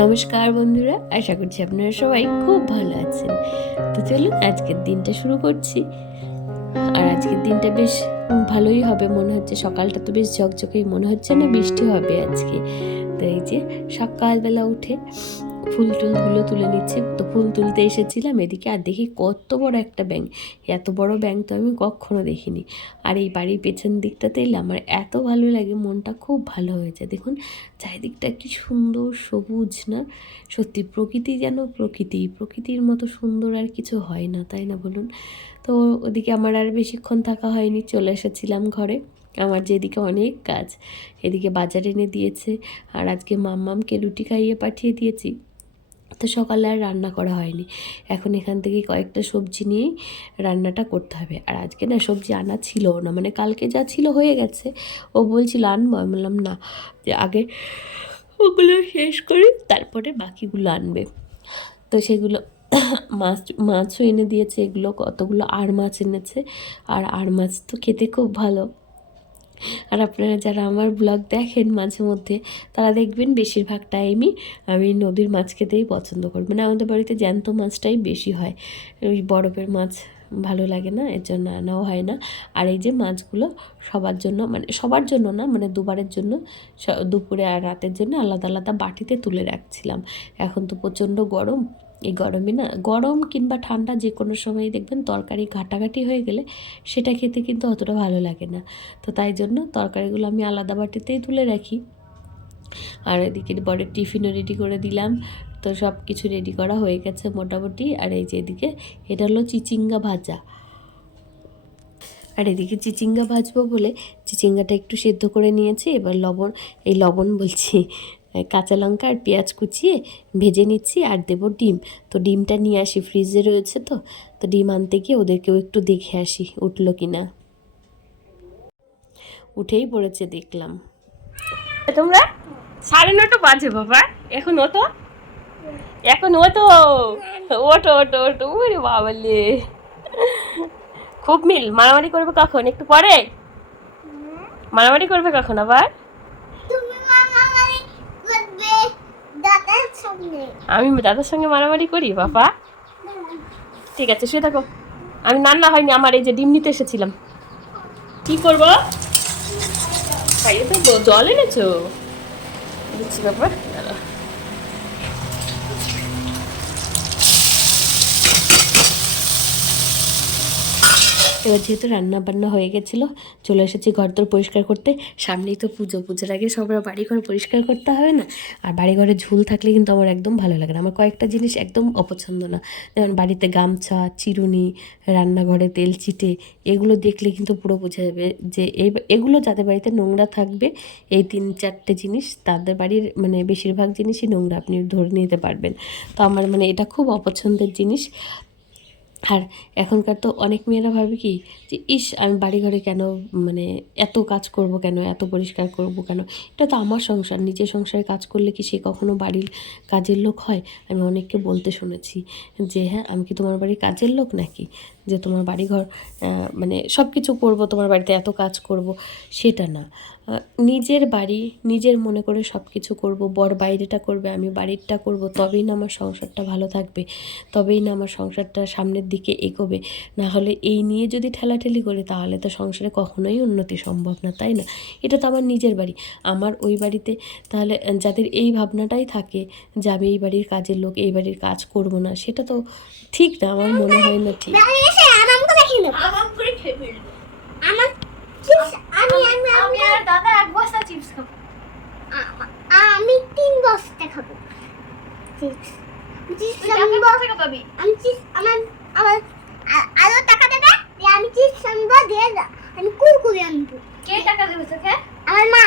নমস্কার বন্ধুরা, আশা করছি আপনারা সবাই খুব ভালো আছেন। তো চলুন আজকের দিনটা শুরু করছি। আর আজকের দিনটা বেশ ভালোই হবে মনে হচ্ছে। সকালটা তো বেশ ঝকঝকেই মনে হচ্ছে না বৃষ্টি হবে আজকে। তো এই যে সকালবেলা উঠে ফুল টুলগুলো তুলে নিচ্ছি। তো ফুল তুলতে এসেছিলাম এদিকে, আর দেখি কত বড় একটা ব্যাঙ। এত বড় ব্যাঙ তো আমি কখনো দেখিনি। আর এই বাড়ির পেছন দিকটাতে এলে আমার এত ভালো লাগে, মনটা খুব ভালো হয়েছে। দেখুন চারিদিকটা কি সুন্দর সবুজ না? সত্যি প্রকৃতি যেন প্রকৃতির মতো সুন্দর আর কিছু হয় না, তাই না বলুন? তো ওদিকে আমার আর বেশিক্ষণ থাকা হয়নি, চলে এসেছিলাম ঘরে। আমার যেদিকে অনেক কাজ, এদিকে বাজার এনে দিয়েছে, আর আজকে মাম্মামকে রুটি খাইয়ে পাঠিয়ে দিয়েছি। তো সকালে আর রান্না করা হয়নি। এখন এখান থেকে কয়েকটা সবজি নিয়েই রান্নাটা করতে হবে। আর আজকে না সবজি আনা ছিল না, মানে কালকে যা ছিল হয়ে গেছে। ও বলছিল আনবো, আমি বললাম না, যে আগে ওগুলো শেষ করি তারপরে বাকিগুলো আনবে। তো সেগুলো মাছও এনে দিয়েছে, এগুলো কতগুলো আর মাছ এনেছে। আর মাছ তো খেতে খুব ভালো। আর আপনারা যারা আমার ব্লগ দেখেন মাঝে মধ্যে, তারা দেখবেন বেশিরভাগ টাইমই আমি নদীর মাছ খেতেই পছন্দ করি। মানে আমাদের বাড়িতে জ্যান্ত মাছটাই বেশি হয়, ওই বরফের মাছ ভালো লাগে না, এর জন্য আনাও হয় না। আর এই যে মাছগুলো সবার জন্য, মানে সবার জন্য না, মানে দুবারের জন্য, দুপুরে আর রাতের জন্য আলাদা আলাদা বাটিতে তুলে রাখছিলাম। এখন তো প্রচণ্ড গরম, এই গরমে না, গরম কিংবা ঠান্ডা যে কোনো সময় দেখবেন তরকারি ঘাটাঘাটি হয়ে গেলে সেটা খেতে কিন্তু অতটা ভালো লাগে না। তো তাই জন্য তরকারিগুলো আমি আলাদা বাটিতেই তুলে রাখি। আর এদিকে বরের টিফিনও রেডি করে দিলাম। তো সব কিছু রেডি করা হয়ে গেছে মোটামুটি। আর এই যে এদিকে এটা হলো চিচিঙ্গা ভাজা। আর এদিকে চিচিঙ্গা ভাজবো বলে চিচিঙ্গাটা একটু সেদ্ধ করে নিয়েছি। এবার লবণ বলছি, কাঁচা লঙ্কা আর পেঁয়াজ কুচিয়ে ভেজে নিচ্ছি। আর দেবো ডিম। তো ডিমটা নিয়ে আসি, ফ্রিজে রয়েছে। তো ডিম আনতে গিয়ে ওদেরকেও একটু দেখে আসি উঠলো কি না। উঠেই পড়েছে দেখলাম। তোমরা 9:30 বাজে বাবা, এখন ওঠো, ওঠো ওঠো ওঠো ওঠো। ওরে বাবালে, খুব মিল। মারামারি করবে কখন? একটু পরে মারামারি করবে কখন আবার? আমি দাদার সঙ্গে মারামারি করি বাবা? ঠিক আছে, শুয়ে থাকো। আমি রান্না হয়নি আমার, এই যে ডিম নিতে এসেছিলাম। কি করবো? খাইয়ে দেবো। জল এনেছো? দিচ্ছি বাবা। এবার যেহেতু রান্না বান্না হয়ে গেছিলো, চলে এসেছি ঘরদোর পরিষ্কার করতে। সামনেই তো পুজোর আগে সবার বাড়িঘর পরিষ্কার করতে হবে না? আর বাড়িঘরে ঝুল থাকলে কিন্তু আমার একদম ভালো লাগে না। আমার কয়েকটা জিনিস একদম অপছন্দ না, যেমন বাড়িতে গামছা, চিরুনি, রান্নাঘরে তেল চিটে, এগুলো দেখলে কিন্তু পুরো বোঝা যাবে যে এগুলো যাদের বাড়িতে নোংরা থাকবে, এই 3-4টে জিনিস তাদের বাড়ির মানে বেশিরভাগ জিনিসই নোংরা, আপনি ধরে নিতে পারবেন। তো আমার মানে এটা খুব অপছন্দের জিনিস। আর এখনকার তো অনেক মেয়েরা ভাবে কি যে ইস, আমি বাড়িঘরে কেন, মানে এত কাজ করব কেন, এত পরিষ্কার করব কেন? এটা তো আমার সংসার, নিজের সংসারে কাজ করলে কি সে কখনো বাড়ির কাজের লোক হয়? আমি অনেককে বলতে শুনেছি যে হ্যাঁ, আমি কি তোমার বাড়ির কাজের লোক নাকি, যে তোমার বাড়িঘর মানে সব কিছু করবো, তোমার বাড়িতে এত কাজ করব? সেটা না। নিজের বাড়ি নিজের মনে করে সব কিছু করবো। বর বাইরেটা করবে, আমি বাড়িরটা করব, তবেই না আমার সংসারটা ভালো থাকবে, তবেই না আমার সংসারটা সামনের দিকে এগোবে। না হলে এই নিয়ে যদি ঠেলাঠেলি করি তাহলে তো সংসারে কখনোই উন্নতি সম্ভব না, তাই না? এটা তো আমার নিজের বাড়ি। আমার ওই বাড়িতে তাহলে যাদের এই ভাবনাটাই থাকে যে আমি এই বাড়ির কাজের লোক, এই বাড়ির কাজ করব না, সেটা তো ঠিক না, আমার মনে হয় না ঠিক। আমি আর দাদা এক বস্তা চিপস খাবো। আমি 3 বস্তা খাবো চিপস। আরো টাকা দেবে, আমি চিপস আনবো, দিয়ে আমি কুরকুরে আনবো। কে টাকা দেবে তোকে? আমার মা।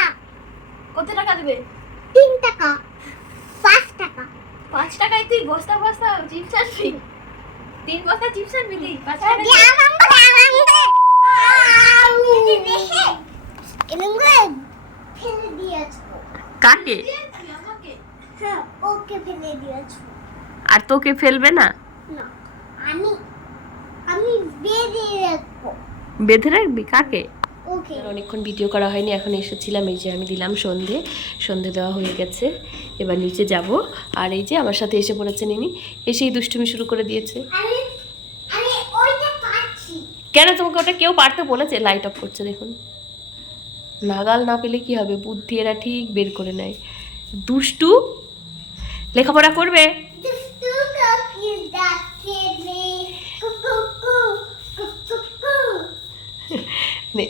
কত টাকা দেবে? 3 টাকা, 5 টাকা। 5 টাকায় তুই বস্তা বস্তা চিপস আনবি? 3 বস্তা চিপস আনবি তুই? 5 টাকা দিয়ে ফেলে দিয়েছো। কাকে? আমাকে। হ্যাঁ, ওকে ফেলে দিয়েছো। আর তোকে ফেলবে না? না, আমি বেঁধে রাখবো। বেঁধে রাখবি? কাকে? ওকে আর অনেকক্ষণ ভিডিও করা হয়নি, এখন এসেছিলাম, এই যে আমি দিলাম সন্ধে দেওয়া হয়ে গেছে, এবার নিচে যাব। আর এই যে আমার সাথে এসে পড়েছে নিনি, এসেই দুষ্টুমি শুরু করে দিয়েছে। আমি আমি ওইটা পাচ্ছি। কেন তোমাকে ওটা কেউ পারতে বলেছে? লাইট অফ করছে দেখুন। নাগাল না পেলে কি হবে, বুদ্ধি এরা ঠিক বের করে নেয়। দুষ্টু, লেখাপড়া করবে? দুষ্টু কোকিল ডাকে রে কুকুকু কুকুকু।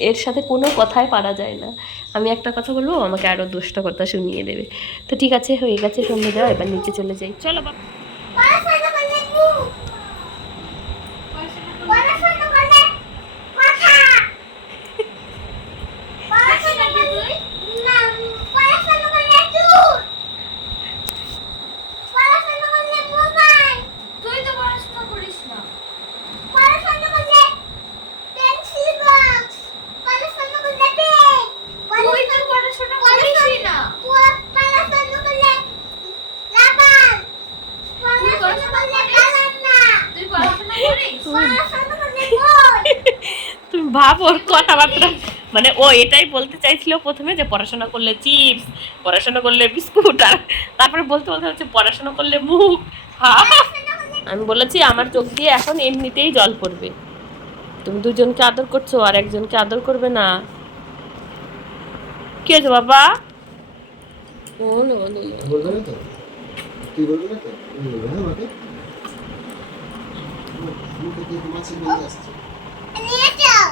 এর সাথে কোনো কথাই পারা যায় না। আমি একটা কথা বলবো, আমাকে আরও 10টা কথা শুনিয়ে দেবে। তো ঠিক আছে, হয়ে গেছে সন্ধ্যে দেওয়া, এবার নিচে চলে যাই। চলো বাবা। পড়াশোনা করলে কু পড়াশোনা করলে কথা পড়াশোনা করলে না পড়াশোনা করলে চুল পড়াশোনা করলে মোবাইল। তুই তো পড়াশোনা করিস না। পড়াশোনা করলে পেন্সিল বক্স পড়াশোনা করলে পেন। তুই তো পড়াশোনা করিস না। পড়াশোনা করলে রাবার। পড়াশোনা করলে কালার না। তুই পড়াশোনা করিস? পড়াশোনা করলে বই। তুমি ভাব ওর কথাবার্তা, মানে ও এটাই বলতে চাইছিল প্রথমে যে পড়াশোনা করলে চিপস, পড়াশোনা করলে বিস্কুট, আর তারপরে বলতে বলতে হচ্ছে পড়াশোনা করলে মুখ। আমি বলেছি আমার চোখ দিয়ে এখন এমনিতেই জল পড়বে। তুমি দুজনকে আদর করছো আর একজনকে আদর করবে না। কি হয়েছে বাবা? ও নো নো নো। বলবে না তো? তুই বলবি না তো? তুই বলবি না আমাকে? মুখে থেকে মাছি বেরিয়ে আসছে। নিয়ে যাও।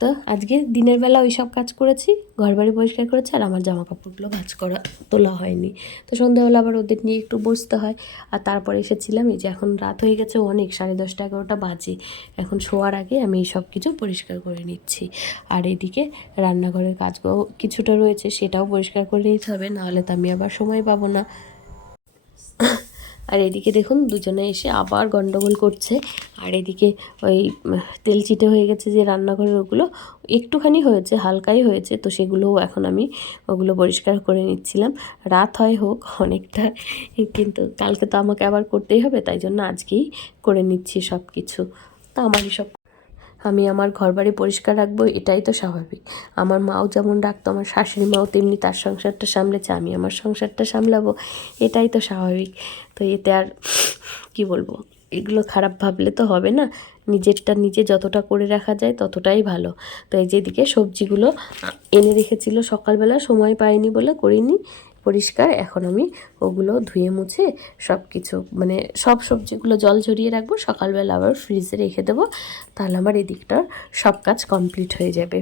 তো আজকে দিনের বেলা ওই সব কাজ করেছি, ঘরবাড়ি পরিষ্কার করেছি, আর আমার জামা কাপড়গুলো ভাঁজ করা তোলা হয়নি। তো সন্ধ্যাবেলা আবার ওদের নিয়ে একটু বসতে হয়। আর তারপরে এসেছিলাম, এই যে এখন রাত হয়ে গেছে অনেক, 10:30 11টা বাজে। এখন শোয়ার আগে আমি এই সব কিছু পরিষ্কার করে নিচ্ছি। আর এদিকে রান্নাঘরের কাজগুলো কিছুটা রয়েছে, সেটাও পরিষ্কার করে নিতে হবে, নাহলে তো আমি আবার সময় পাবো না। আর এদিকে দেখুন দুজনে এসে আবার গন্ডগোল করছে। আর এদিকে ওই তেল চিটে হয়ে গেছে যে রান্নাঘরের, ওগুলো একটুখানি হয়েছে, হালকাই হয়েছে, তো সেগুলোও এখন আমি ওগুলো পরিষ্কার করে নিচ্ছিলাম। রাত হয় হোক অনেকটা, কিন্তু কালকে তো আমাকে আবার করতেই হবে, তাই জন্য আজকেই করে নিচ্ছি সব কিছু। তা আমারই সব, আমি আমার ঘরবাড়ি পরিষ্কার রাখবো, এটাই তো স্বাভাবিক। আমার মাও যেমন রাখতো, আমার শাশুড়ি মাও তেমনি তার সংসারটা সামলেছে, আমি আমার সংসারটা সামলাবো, এটাই তো স্বাভাবিক। তো এতে আর কি বলবো, এগুলো খারাপ ভাবলে তো হবে না। নিজেরটা নিজে যতটা করে রাখা যায় ততটাই ভালো। তো এই যেদিকে সবজিগুলো এনে রেখেছিল সকালবেলা, সময় পাইনি বলে করিনি পরিষ্কার। এখন আমি ওগুলো ধুয়ে মুছে সব কিছু, মানে সব সবজিগুলো জল ঝরিয়ে রাখবো, সকালবেলা আবার ফ্রিজে রেখে দেবো, তাহলে আমার এদিকটার সব কাজ কমপ্লিট হয়ে যাবে।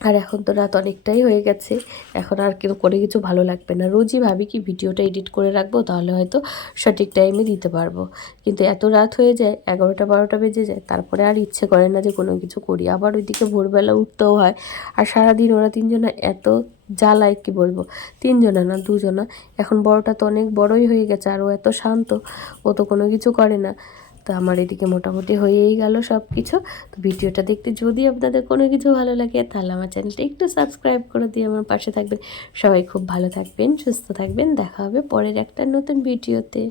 আর এখন তো রাত অনেকটাই হয়ে গেছে, এখন আর কেউ করে কিছু ভালো লাগবে না। রোজই ভাবি কি ভিডিওটা এডিট করে রাখবো, তাহলে হয়তো সঠিক টাইমে দিতে পারবো, কিন্তু এত রাত হয়ে যায়, 11টা 12টা বেজে যায়, তারপরে আর ইচ্ছে করে না যে কোনো কিছু করি। আবার ওইদিকে ভোরবেলা উঠতেও হয়, আর সারাদিন ওরা তিনজনা এত জ্বালায়, কি বলবো, তিনজনা না দুজনা। এখন বড়টা তো অনেক বড়ই হয়ে গেছে, আর ও এত শান্ত, ও তো কোনো কিছু করে না। তো আমার এদিকে মোটামুটি হয়েই গেল সব কিছু। তো ভিডিওটা দেখতে যদি আপনাদের কোনো কিছু ভালো লাগে, তাহলে আমার চ্যানেলটা একটু সাবস্ক্রাইব করে দিয়ে আমার পাশে থাকবেন। সবাই খুব ভালো থাকবেন, সুস্থ থাকবেন, দেখা হবে পরের একটা নতুন ভিডিওতে।